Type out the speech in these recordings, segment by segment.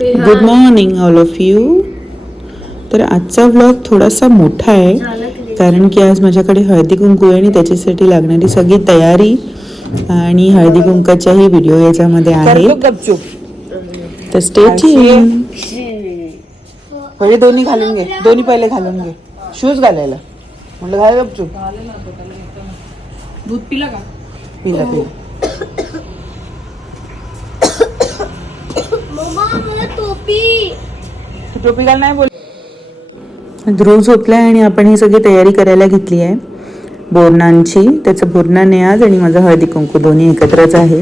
Good morning all of you. तर आजचा vlog थोडासा मोठा आहे कारण की आज माझ्याकडे हळदी कुंकू आहे आणि त्याच्यासाठी लागणारी सगळी तयारी आणि हळदी कुंकाच्याही व्हिडिओ याच्यामध्ये आहे. तर स्टे ट्यून. पहिले दोन्ही घालून घे, दोन्ही पहिले घालून घे. शूज घालायला म्हटलं घाल गपचूप. दूध पिला का? पिला पिला. टोपी घाल नाही बोल. ध्रुव झोपलाय आणि आपण ही सगळी तयारी करायला घेतली आहे बोरनांची. त्याचं बोरनान आहे आज आणि माझं हळदी कुंकू दोन्ही एकत्रच आहे.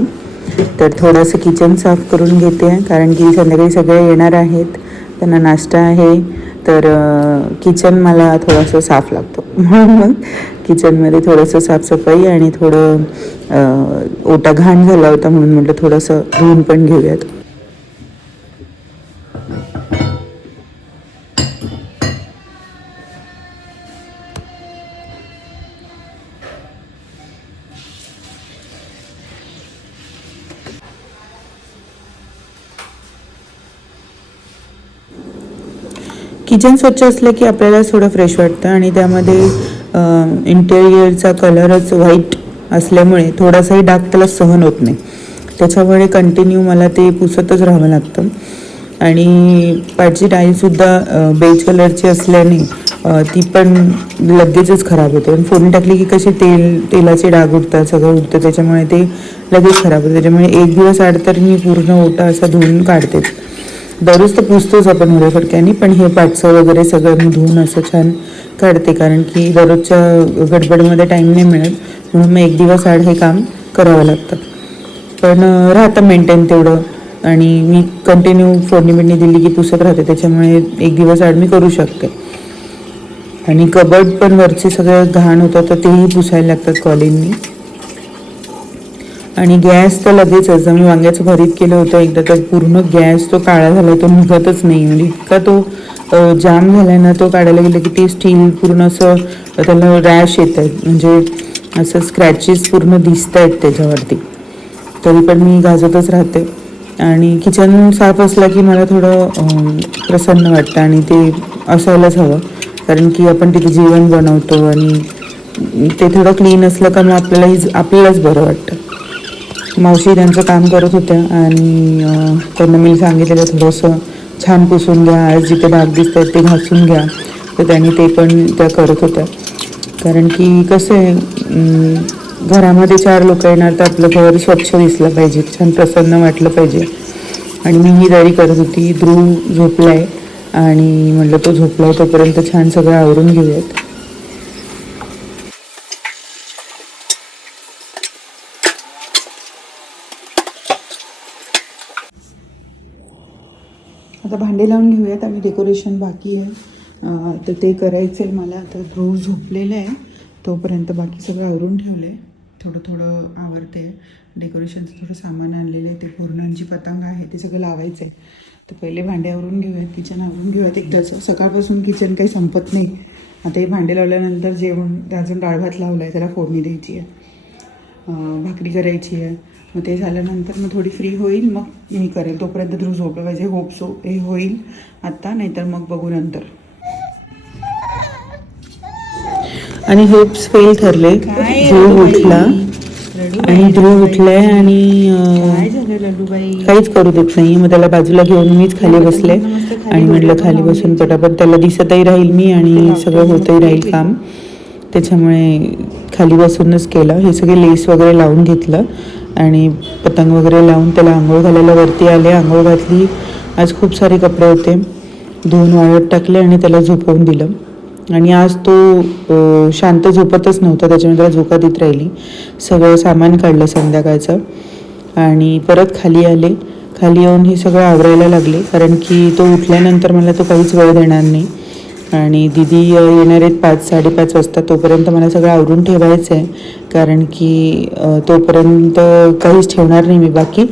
तर थोडंसं किचन साफ करून घेते कारण की संध्याकाळी सगळे येणार आहेत, त्यांना नाश्ता आहे. तर किचन मला थोडंसं साफ लागतो म्हणून मग किचनमध्ये थोडंसं साफसफाई आणि थोडं ओटा घाण झाला होता म्हणून म्हटलं थोडंसं धुवून पण घेऊयात. किचन स्वच्छ असलं की आपल्याला थोडं फ्रेश वाटतं आणि त्यामध्ये इंटेरियरचा कलरच व्हाईट असल्यामुळे थोडासाही डाग त्याला सहन होत नाही. त्याच्यामुळे कंटिन्यू मला ते पुसतच राहावं लागतं. आणि पाठची डाळीसुद्धा बेज कलरची असल्याने ती पण लगेचच खराब होते. आणि फोडणी टाकली की कशी तेलाचे डाग उठतात, सगळं उठतं, त्याच्यामुळे ते लगेच खराब होतं. त्याच्यामुळे एक दिवस आड तर मी पूर्ण ओटा असा धुवून काढतेच. दररोज तर पुसतोच आपण उड्या फडक्याने, पण हे पाटचं वगैरे सगळं मी धुवून असं छान काढते कारण की दररोजच्या गडबडमध्ये टाईम नाही मिळत, म्हणून मग एक दिवस आड हे काम करावं लागतं. पण राहतं मेंटेन तेवढं आणि मी कंटिन्यू फोडणी बिडणी दिली की पुसत राहते, त्याच्यामुळे एक दिवस आड मी करू शकते. आणि कबड पण वरचे सगळे घाण होतं तर तेही पुसायला लागतात कॉलिननी. आणि गॅस तर लगेचच मी वांग्याचं भरीत केलं होतं एकदा, तर पूर्ण गॅस तो काळा झाला, तो निघतच नाही. म्हणजे इतका तो जाम झाला ना, तो काढायला गेलं की ते स्टील पूर्ण असं त्याला रॅश येत आहेत, म्हणजे असं स्क्रॅचेस पूर्ण दिसत आहेत त्याच्यावरती. तरी पण मी गाजतच राहते. आणि किचन साफ असला की मला थोडं प्रसन्न वाटतं आणि ते असायलाच हवं कारण की आपण तिथे जेवण बनवतो आणि ते थोडं क्लीन असलं का मग आपल्यालाच बरं वाटतं. मावशी त्यांचं काम करत होत्या आणि त्यांना मी सांगितलेलं थोडंसं छान पुसून घ्या, आज जिथे डाग दिसत आहेत ते घासून घ्या. तर त्यांनी ते पण त्या करत होत्या कारण की कसं आहे, घरामध्ये 4 लोक येणार तर आपलं घर स्वच्छ दिसलं पाहिजे, छान प्रसन्न वाटलं पाहिजे. आणि मी ही तयारी करत होती. ध्रुव झोपलाय आणि म्हटलं तो झोपलाय तोपर्यंत छान सगळं आवरून घेऊयात. आता भांडे लावून घेऊयात आणि डेकोरेशन बाकी आहे तर ते करायचं आहे मला. आता ध्रुव झोपलेलं आहे तोपर्यंत बाकी सगळं आवरून ठेवलं आहे, थोडं आवरते. डेकोरेशनचं थोडं सामान आणलेलं आहे, ते पूर्णांची पतंग आहे ते सगळं लावायचं आहे. तर पहिले भांडे आवरून घेऊयात, किचन आवरून घेऊयात एकदाच. सकाळपासून किचन काही संपत नाही. आता हे भांडे लावल्यानंतर जेवण, अजून डाळ भात लावला आहे, त्याला फोडणी द्यायची आहे, भाकरी करायची आहे. मग ते झाल्यानंतर मग थोडी फ्री होईल, मग मी करेल. तोपर्यंत ध्रुव झोपलं पाहिजे. होप सो हे होईल आत्ता, नाहीतर मग बघू नंतर. आणि होप्स फेल ठरले. ध्रुव उठला आणि ध्रुव उठलाय आणि काहीच करू देत नाही. मग त्याला बाजूला घेऊन मीच खाली बसले आणि म्हटलं खाली बसून पटापट त्याला दिसतही राहील मी आणि सगळं होतही राहील काम. त्याच्यामुळे खाली बसूनच केलं. हे सगळे लेस वगैरे लावून घेतलं आणि पतंग वगैरे लावून त्याला आंघोळ घालायला वरती आले. आंघोळ घातली. आज खूप सारे कपडे होते, धुवून वाळत टाकले आणि त्याला झोपवून दिलं. आणि आज तो शांत झोपतच नव्हता, त्याच्यामुळे त्याला झोका देत राहिली. सगळं सामान काढलं संध्याकाळचं आणि परत खाली आले. खाली येऊन हे सगळं आवरायला लागले कारण की तो उठल्यानंतर मला तो काहीच वेळ देणार नाही आणि दीदी येणार आहेत 5-5:30 वाजता. तोपर्यंत मला सगळं आवरून ठेवायचं आहे कारण की तोपर्यंत काहीच ठेवणार नाही मी बाकी,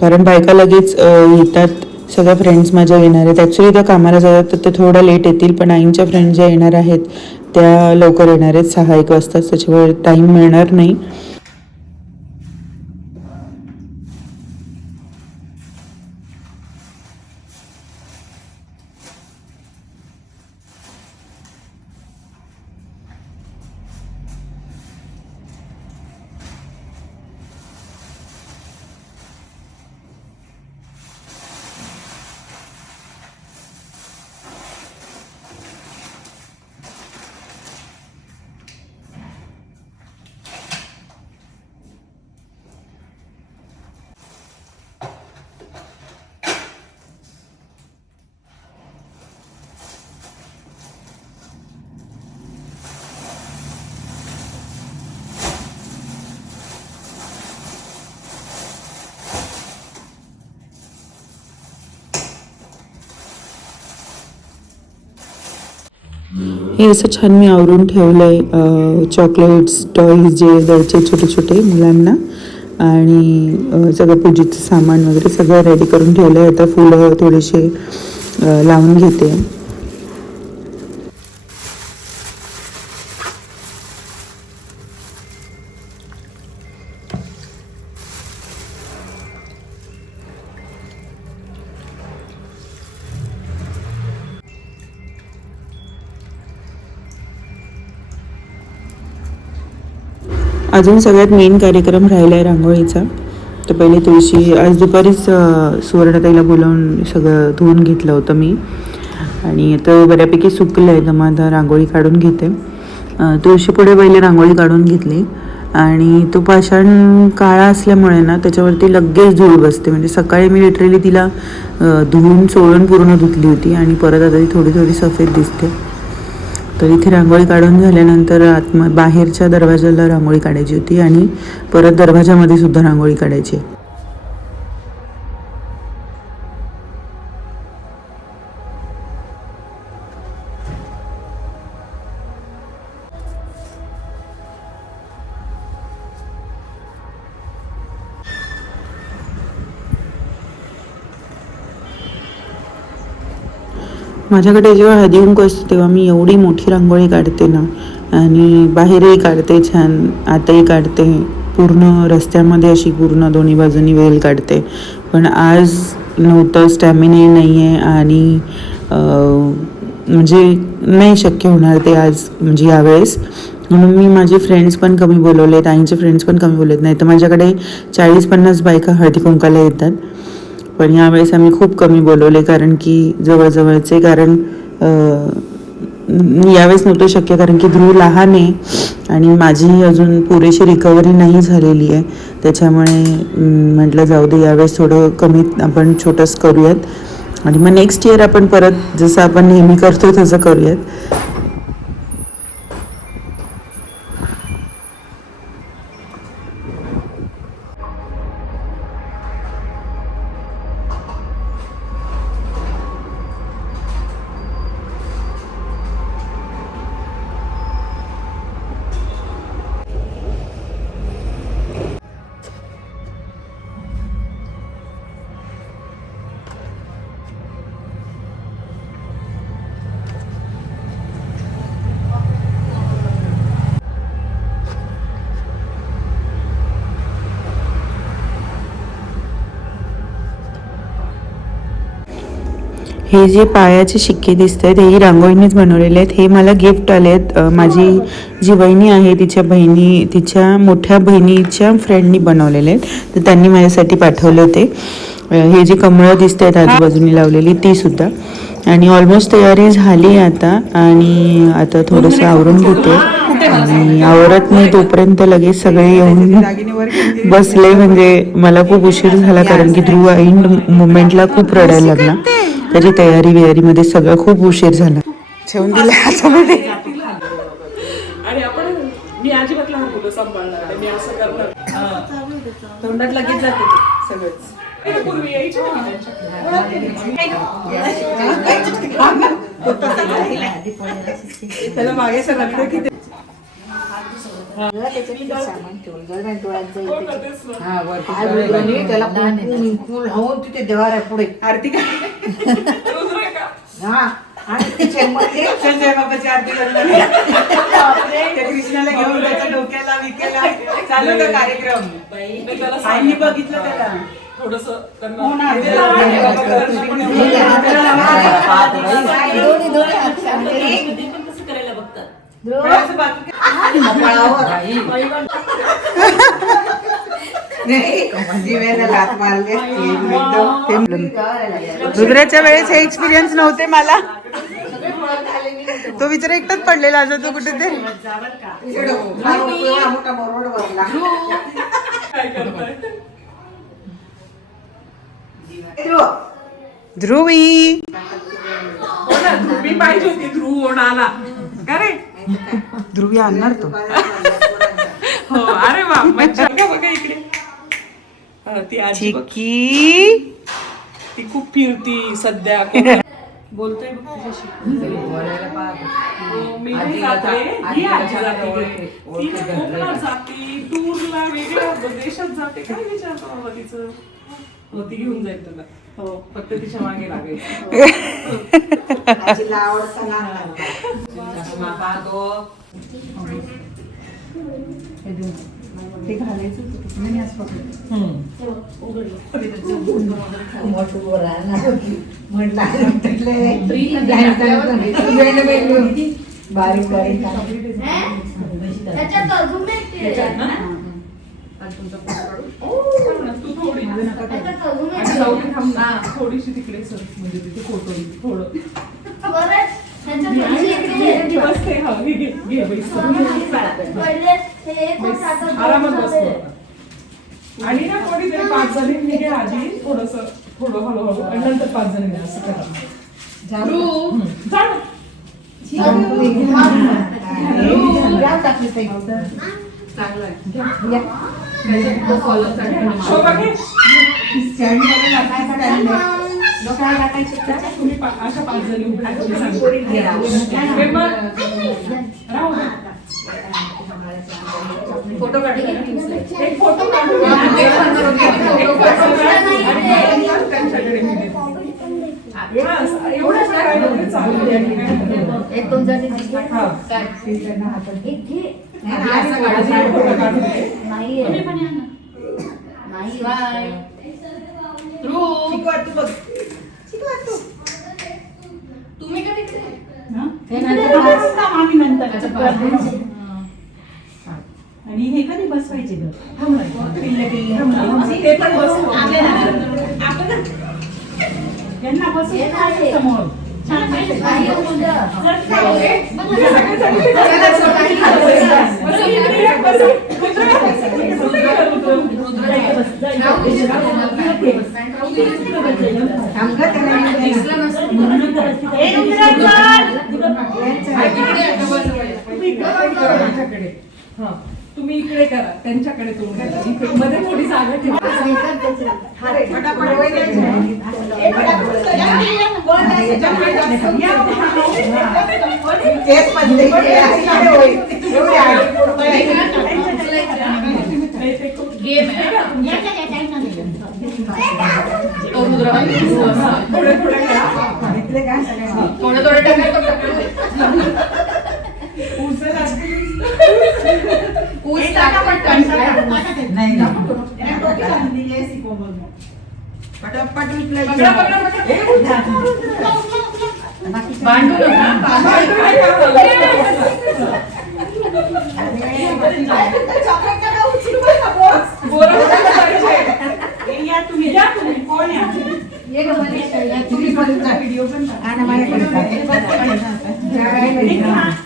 कारण बायका लगेच येतात. सगळ्या फ्रेंड्स माझ्या येणार आहेत. ॲक्च्युली त्या कामाला जातात तर ते थोडा लेट येतील, पण आईंच्या फ्रेंड्स ज्या येणार आहेत त्या लवकर येणार आहेत, 6-1 वाजता. त्याच्यामुळे टाईम मिळणार नाही. हे असं छान मी आवरून ठेवलंय, चॉकलेट्स टॉईज जे द्यायचे छोटे छोटे मुलांना, आणि सगळं पूजेचं सामान वगैरे सगळं रेडी करून ठेवलं आहे. आता फुलं थोडेसे लावून घेते. अजून सगळ्यात मेन कार्यक्रम राहिला आहे रांगोळीचा. तर पहिले तुळशी आज दुपारीच सुवर्णताईला बोलावून सगळं धुवून घेतलं होतं मी, आणि आता बऱ्यापैकी सुकलं आहे. तर मग आता रांगोळी काढून घेते. तुळशीपुढे पहिले रांगोळी काढून घेतली, आणि तो पाषाण काळा असल्यामुळे ना त्याच्यावरती लगेच धूळ बसते. म्हणजे सकाळी मी लिटरली तिला धुवून चोळून पूर्ण धुतली होती, आणि परत आता ती थोडी थोडी सफेद दिसते. तर इथे रांगोळी काढून झाल्यानंतर बाहेरच्या दरवाजाला रांगोळी काढायची होती, आणि परत दरवाजामध्ये सुद्धा रांगोळी काढायची. माझ्याकडे जेव्हा हळदी कुंकू असते तेव्हा मी एवढी मोठी रांगोळी काढते ना, आणि बाहेरही काढते छान, आतही काढते, पूर्ण रस्त्यामध्ये अशी पूर्ण दोन्ही बाजूनी वेल काढते. पण आज नव्हतं, स्टॅमिना नाही आहे, आणि म्हणजे नाही शक्य होणार ते आज, म्हणजे यावेळेस. म्हणून मी माझे फ्रेंड्स पण कमी बोलवलेत, आईचे फ्रेंड्स पण कमी बोलत नाही. तर माझ्याकडे 40-50 बायका हळदी कुंकाला येतात, पण यावेळेस आम्ही खूप कमी बोलवले, कारण की जवळजवळचे, कारण यावेळेस नव्हतं शक्य, कारण की ध्रुव लहान आहे आणि माझी अजून पुरेशी रिकव्हरी नाही झालेली आहे. त्याच्यामुळे म्हटलं जाऊ दे, यावेळेस थोडं कमी आपण छोटंच करूयात, आणि मग नेक्स्ट इयर आपण परत जसं आपण नेहमी करतो तसं करूयात. हे जे पायाचे शिक्के दिसत आहेत हेही रांगोळीनेच बनवलेले आहेत. हे मला गिफ्ट आले आहेत. माझी जी वहिनी आहे तिच्या मोठ्या बहिणीच्या फ्रेंडनी बनवलेले आहेत, तर त्यांनी माझ्यासाठी पाठवले होते. हे जे कमळं दिसत आहेत आजूबाजूनी लावलेली ती सुद्धा. आणि ऑलमोस्ट तयारी झाली आता, आणि आता थोडंसं आवरून घेते, आणि आवरत नाही तोपर्यंत लगेच सगळे येऊन बसले. म्हणजे मला खूप उशीर झाला, कारण की ध्रुव एंड मुमेंटला खूप रडायला लागला. त्याची तयारीमध्ये सगळं खूप उशीर झाला. ठेवून दिलं हातामध्ये. आणि आपण मी अजिबात लहान मुलं सांभाळणार, मी असं करणार, तोंडात लगेच जाते सगळंच. पूर्वी यायची त्याला मागे सांगितलं की तिथे देवाऱ्या पुढे आरती का संजय बाबाची आरती करणार, कृष्णाला घेऊन त्याच्या डोक्याला विकेला चालू होता कार्यक्रम. आईनी बघितलं त्याला थोडस करायला बघतात. रुद्राच्या वेळेस हे एक्सपिरियन्स नव्हते मला. तो विचार एकटाच पडलेला असं तो कुठे ते ध्रुवी ध्रुवी पाहिजे होती. ध्रुव आला का रे? ध्रुवी आणणार तो. हो, अरे वा, मज्जा बघा इकडे. ती आजी चिकी ती खूप फिरती सध्या. बोलतोय बघ तुझ्याशी. बोलायला पाहतो. हो, मी नाही आजी जाते. आता- ही आजी आजी जाते. ओळखते. ती कोकणात जाते, टूरला वेगळ्या देशात जाते. काय विचारतो बाबा तिचं? हो, ती घेऊन जाईल तुला. हो, फक्त तिच्या मागे लागायचं. आजीला आवडता लहान लहान. चष्मा पाहतो. ते घालायचं होतं. नाही असं पकडतो. मोठं बोर आहे ना. म्हटलं बारीक बारीक त्याच्यात अजून एक ते आहे ना? तू थोडी त्याच्यात अजून एक आणि जाऊन थांब ना. थोडीशी तिकडे सर म्हणजे तिथे फोटो थोडं बरं, त्याच्यात अजून एक ते आहे. बसते. हा, घे बैस. पहिले हे एक बैस. टाकत आरामात बसते. बसतो आता. आणि ना कोणीतरी 5 जणींनी घे आधी थोडं हळूहळू आणि नंतर 5 जणींनी असं करा. झालं. शोभा घे. तुम्ही अशा 5 जणी उभ्या राहू दे. फोटो काढले एक फोटो काढून घ्या. त्यांच्याकडे मी देते. हा, एवढंच करायला तरी चालेल. एक दोन जणी हा. एक घे. असं काढायचं, फोटो काढून घे. नाहीये. नाही बाय. तुम्ही का तिकडे? आम्ही नंतर आणि हे कधी बसवायचे ग ते पण बसतो. यांना बसवायचं समोर नाही हो मुलं. तुम्ही इकडे करा, त्यांच्याकडे तुम्ही करा. इकडे मध्ये थोडी जागा ठेवा.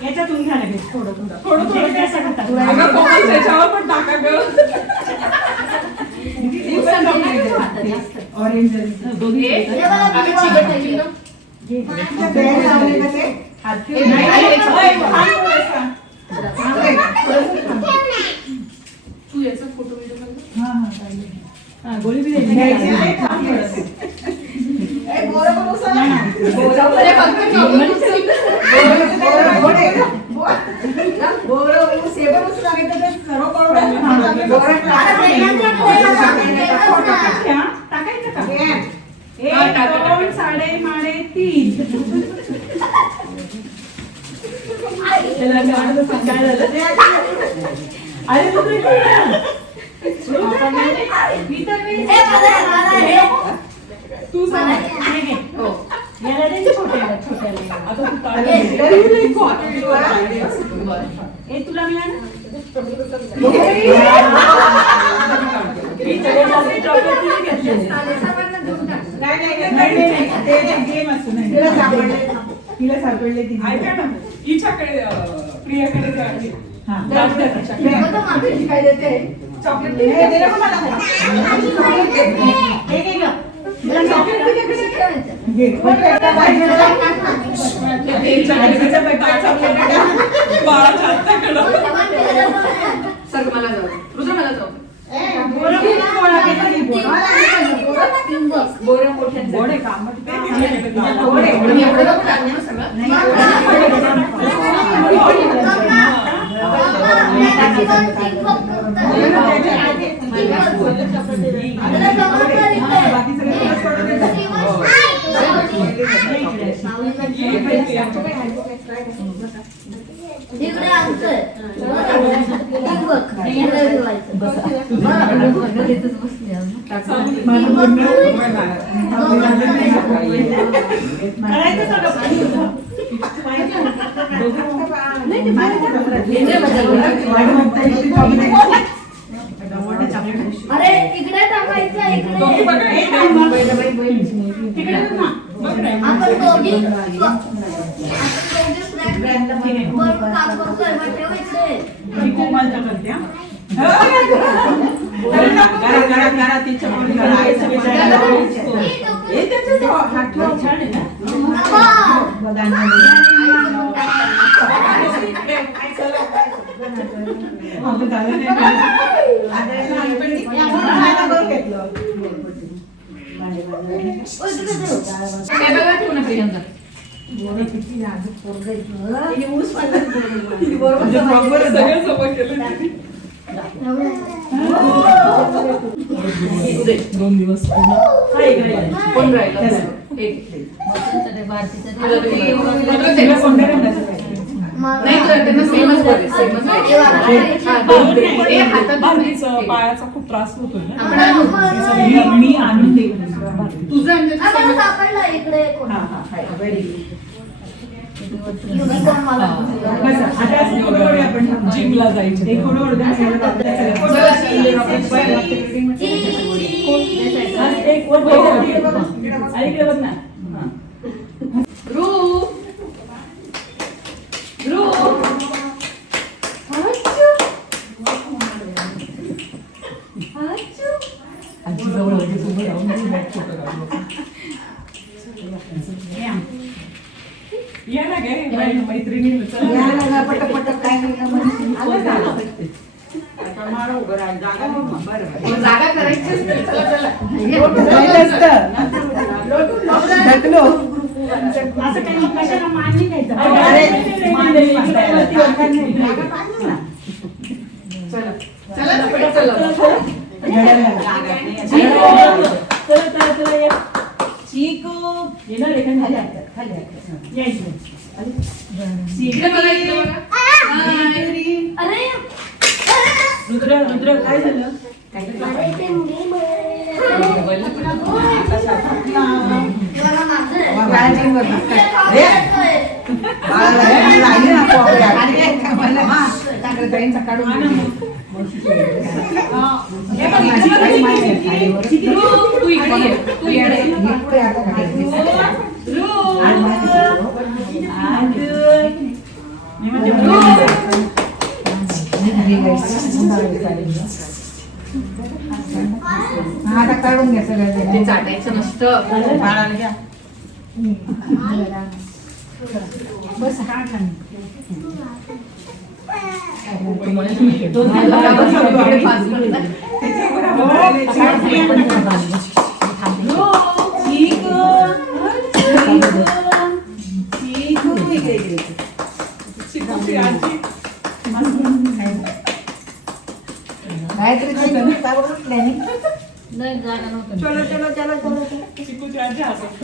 याच्यातून घाला थोडं त्याच्यावर पण टाका ग. ऑरेंज दोन्ही तू याचा फोटो गोळी बी टाकायचं का 1 2 साडे माडे 3 त्याला गाणं काय झालं अरे मी तर तू सांग. याला द्यायचे छोट्याला आता तू हे तुला मिळालं तिला सापडले ऐका ना, हिच्याकडे प्रियाकडे ते आहे. काय देते? चॉकलेट सर मला जाऊ रुद्र मला जाऊ बोरं गोड आहे का? मग ते गोड आहे. मी एवढं नको टाकू ना सगळं. अरे इकडे टाकायचं इकडे आपण दोघी काम करतोय मग ठेव इकडे सगळं सवय केलं. 2 दिवस कोण राहिलं? पायाचा खूप त्रास होतोय ना. मी आणून देईन तुझं सापडला इकडे जिमला जायचं या ना काय मैत्रिणी पटपट काय जागा करायची असं काही कशाला मान्य घ्यायचं रुद्र काय झालं? आता काढून घ्या सगळं ते चाटायचं नसतं. बस हा खाली गायत्री नाही जागा नव्हतं. चलो चलो चलो चलो चिकूची आजी हसत.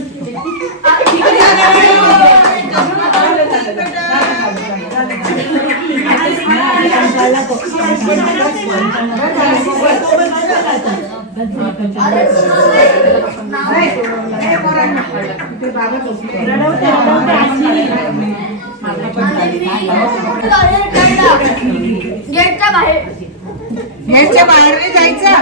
गेटच्या बाहेर गेटच्या बाहेर नाही जायचं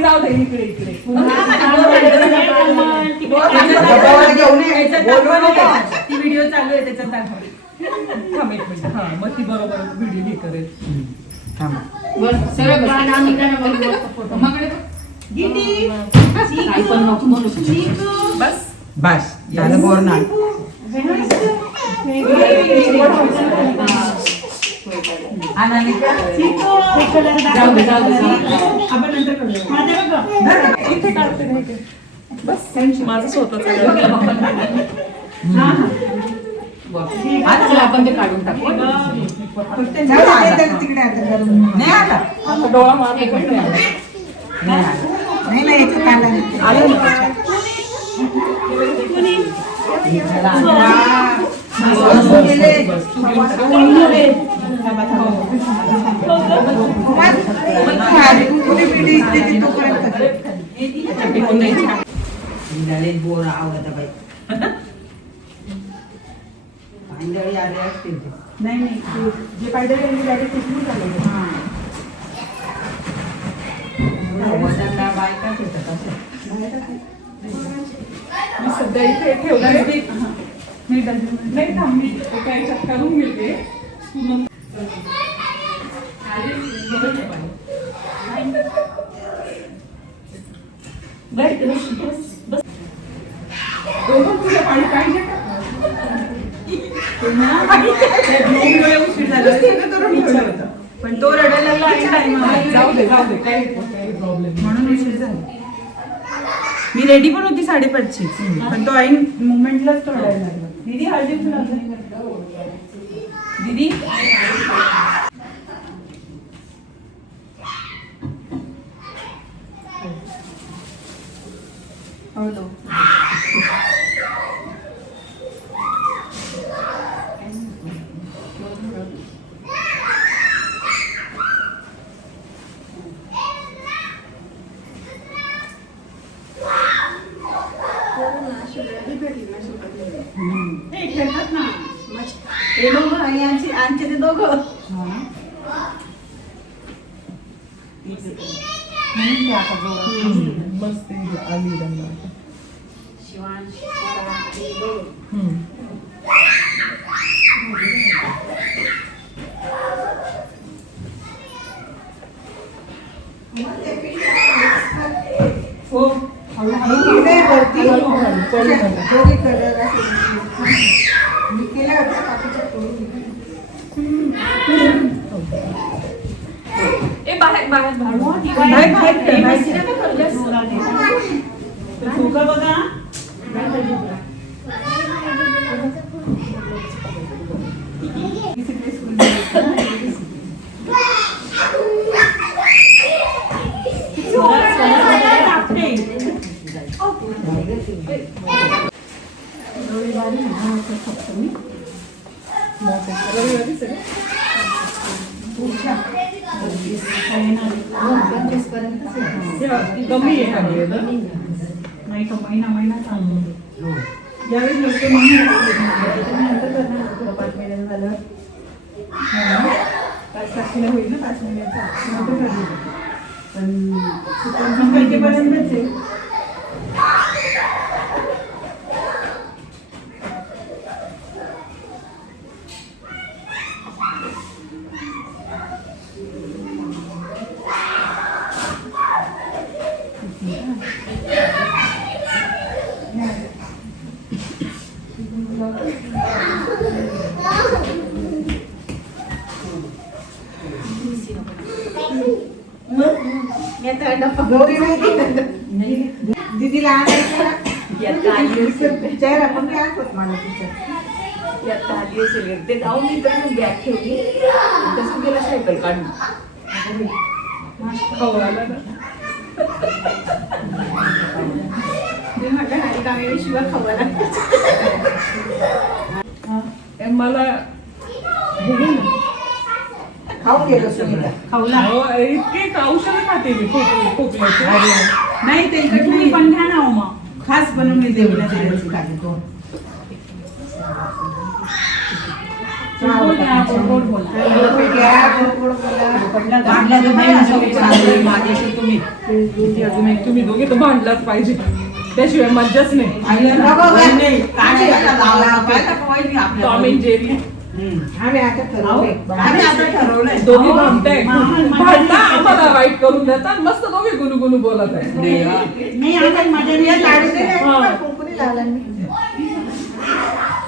जाऊ दे इकडे इकडे ती व्हिडिओ चालू आहे त्याच्यात दाखव. थांब एक मिनिट. हा मग ती बरोबर व्हिडिओ हे करेल. बरं सरळ बस. फोटो माकडे गिटी काय पण नको म्हणू. बस बस झालं बोर ना जाऊ दे जाऊ दे इथे काढते नाही का? बस माझं स्वतःच आज आपण ते काढून टाकू. नाही आला आता डोळा मारला आलं ना. बोर आवडत बाई भांडळी आले असतील ते. नाही जे पाहिजे डायरेक्ट तिथून चालू वडिलांना बायकाच येतात असं. मी सध्या इथे ठेवणार आहे. नाही थांब मी एका याच्यात करून मिळते. दोघं तुला पाणी पाहिजे का? पण तो रडायला लागला आणि time जाऊ दे काही प्रॉब्लेम म्हणून उशीर झाला. मी रेडी पण होती 5:30ची पण तो ऐन मुवमेंटलाच तो रडायला लागला. दीदी हळदी फुलं दीदी आमचे ते दोघं मस्त आली रंग. हो कमी आहे नाही का महिना चालू यावेळी लोक नंतर करणार 5 महिन्याचं झालं 5 तारखेला होईल ना 5 महिन्याचा नंतर पण पैकीपर्यंतच आहे. दीदीला चेहरा पण मी आठवत मला तिचा आली असेल ते जाऊन मी तर बॅग ठेवली तसं गेला सायकल काढून शिवाय खवायला मला खाऊन गेलो सुनीता खाऊला इतके औषधं खाते मी खोकल्याचे. नाही ते तुम्ही पण घ्या ना मग. खास बनवून देवीला द्यायची खाली तो गोड बोला. तुम्ही दोघे तर भांडलाच पाहिजे त्याशिवाय मज्जाच नाही. टॉम अँड जेरी आम्ही आता ठरवलंय दोघी भामटे भांडता आम्हाला वाईट करून देतात मस्त दोघे गुणू बोलत आहे नाही आता माझ्या लाडू दिले कुंकुनी लावला मी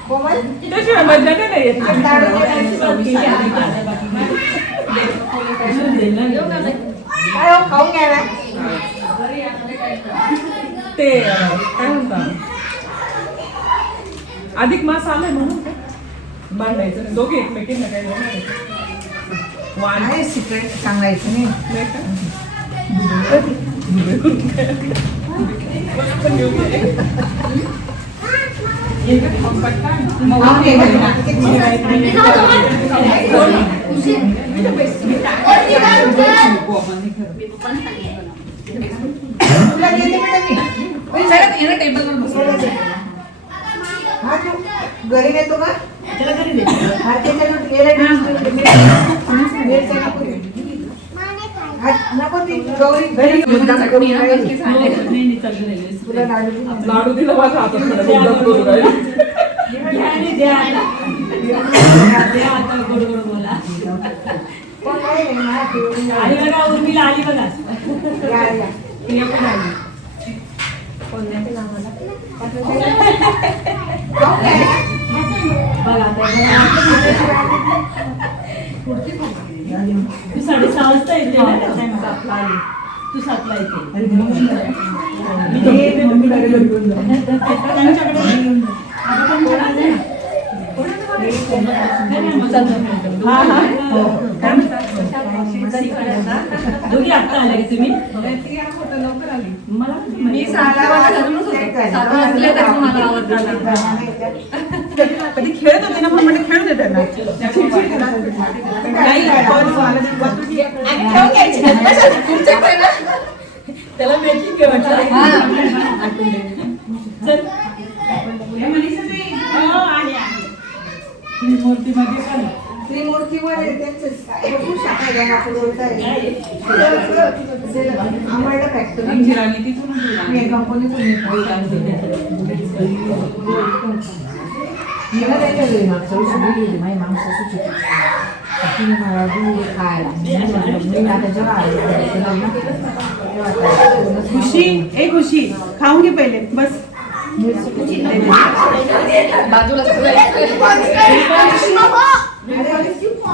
कोमल त्याशिवाय मजा नाही येत लाडू काय हो, खाऊन घ्या ना ते काय म्हणतात अधिक मास आलाय म्हणून भांडायचं नाही. दोघे एकमेकींना काय देणार नाही. वाण काय सिक्रेट सांगायचं नाही नाही का? पण घेऊन ये. खाऊन घे घरी ना. तुला घेते बेटा मी. हा तू घरी नेतो का हा त्याच्याकडे गेला नको ती गौरी घरी तुला लाडू दिला माझ्या हातात थोडं मुद्दाम करून राहिली. कोण आहे रे? मला ठेवून जा. या, या. कोण नाही ते आम्हाला. खाऊन घ्या. तू 6:30 वाजता येते ना तू 7ला येते दोघी आत्ता आल्या का तुम्ही मला मी 6 वाजता कधी खेळत होते ना म्हणून म्हणजे खेळू दे त्यांना नाही, त्याला मॅचिंग घे मूर्तीमध्ये पण त्रिमूर्तीमध्ये त्यांचं शाखा घ्या आपण बोलताय आंबरडा फॅक्टरी मी कंपनीतून त्याच्या घरी मागच्या वर्षी गेली होती माझी माणसं सुची तिने मला दूध खायला मी आता जेव्हा खुशी ए खुशी खाऊन घे पहिले बस बाजूला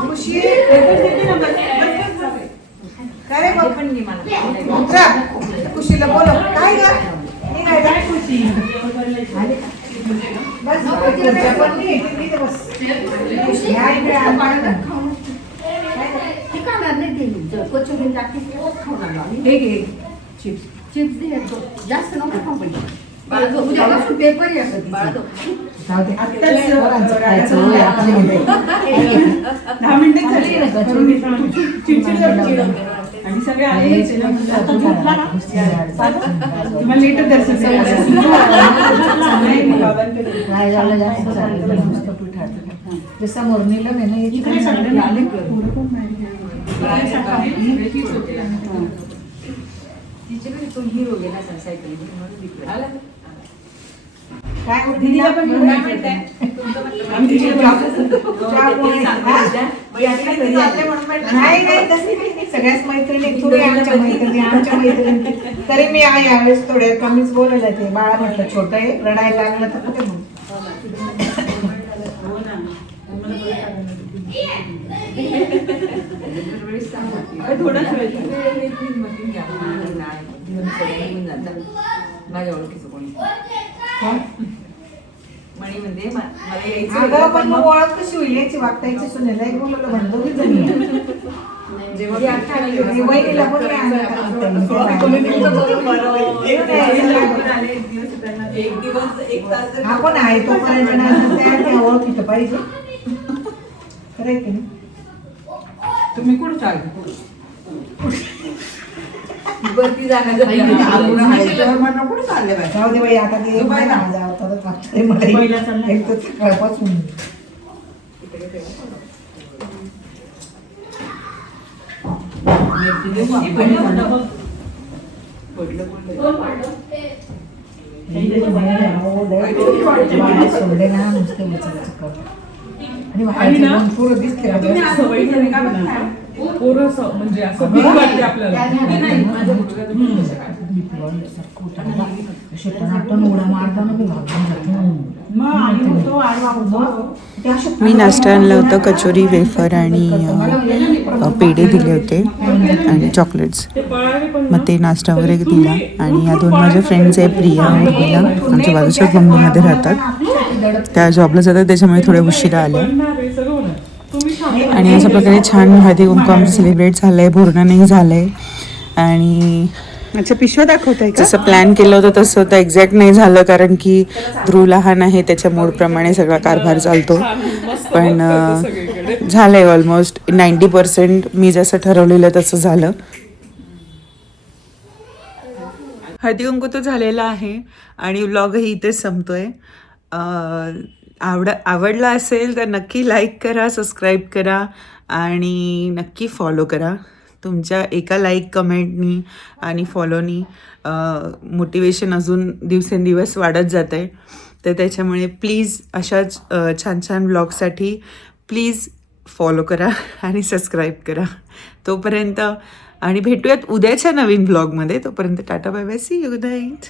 खुशी काय रे मंत्रा खुशीला बोलो काय ग काय खुशी बस पण नाही बस या इकडे हे घे चिप्स दे जास्त नको कंपनी उद्यापासून पेपर येतात बाळा 10 मिनिटं झाली चिडचिड आणि सगळे आले तुम्हाला लेटर दर्शन समोर नेलं नाही इकडे तो हिरो गेला सायकल काय दिदीला पण घेऊन नाही मिळत नाही सगळ्याच मैत्रिणी थोडी आमच्या मैत्रिणी तरी मी यावेळेस थोड्या कमीच बोलायला ते बाळा म्हटलं छोटं आहे रडायला लागलं तर कुठे मग थोडाच वेळ माझ्या ओळखीचं कोणी म्हणी म्हणजे मला यायचं अगं पण मग ओळख कशी होईल याची वागतायची सुनेला एक बोलवलं म्हणतो की जणी वहिनीला पण आपण आहे तो पर्यंत ओळखीचं पाहिजे खरंय की नाही तुम्ही कुठं चालते वरती जाण्याचं कुठं चालले बाई जाऊ दे बाई आता ते एक तर सकाळपासून सोडले ना नुसते आणि बाहेरचे ना, दोन पोरं दिसले का तुम्ही जास्त? सवय झाली का ना, पोरं म्हणजे असं भीती वाटते आपल्याला. असे टनाटन उड्या मारताना मी घाबरून जाते. मग आम्ही होतो आणि होतो ते असे मी नाश्ता आणला होता, कचोरी, वेफर आणि पेढे दिले होते आणि चॉकलेट्स. ते पळाले पण मग ते नाश्ता वगैरे दिला. आणि या दोन माझ्या फ्रेंड्स आहे, प्रिया आणि उर्मिला, आमच्या बाजूच्याच बंगलोमध्ये राहतात. त्या जॉबला जातात, त्याच्यामुळे थोड्या उशिरा आल्या. पळणार आहे सगळं होणार. तुम्ही सांगा. आणि अशा प्रकारे छान हळदी कुंकू आमचं सेलिब्रेट झालंय, बोरणाने झालंय. आणि अच्छा, पिशव्या दाखवताय का? जसं प्लॅन केलं होतं तसं तर एक्झॅक्ट नाही झालं, कारण की ध्रुव लहान आहे, त्याच्या मूडप्रमाणे सगळा कारभार चालतो. पण झालंय ऑलमोस्ट 90%. मी जसं ठरवलेलं तसं झालं. हळदी कुंकू तो झालेला आहे आणि व्लॉगही इथेच संपतोय. आवडला असेल तर नक्की लाईक करा, सबस्क्राईब करा आणि नक्की फॉलो करा. तुमच्या एका लाईक, कमेंटनी आणि फॉलोनी मोटिवेशन अजून दिवसेंदिवस वाढत जात आहे. तर त्याच्यामुळे प्लीज अशाच छान छान ब्लॉगसाठी प्लीज फॉलो करा आणि सबस्क्राईब करा. तोपर्यंत आणि भेटूयात उद्याच्या नवीन ब्लॉगमध्ये. तोपर्यंत tata, bye bye, see you, good night.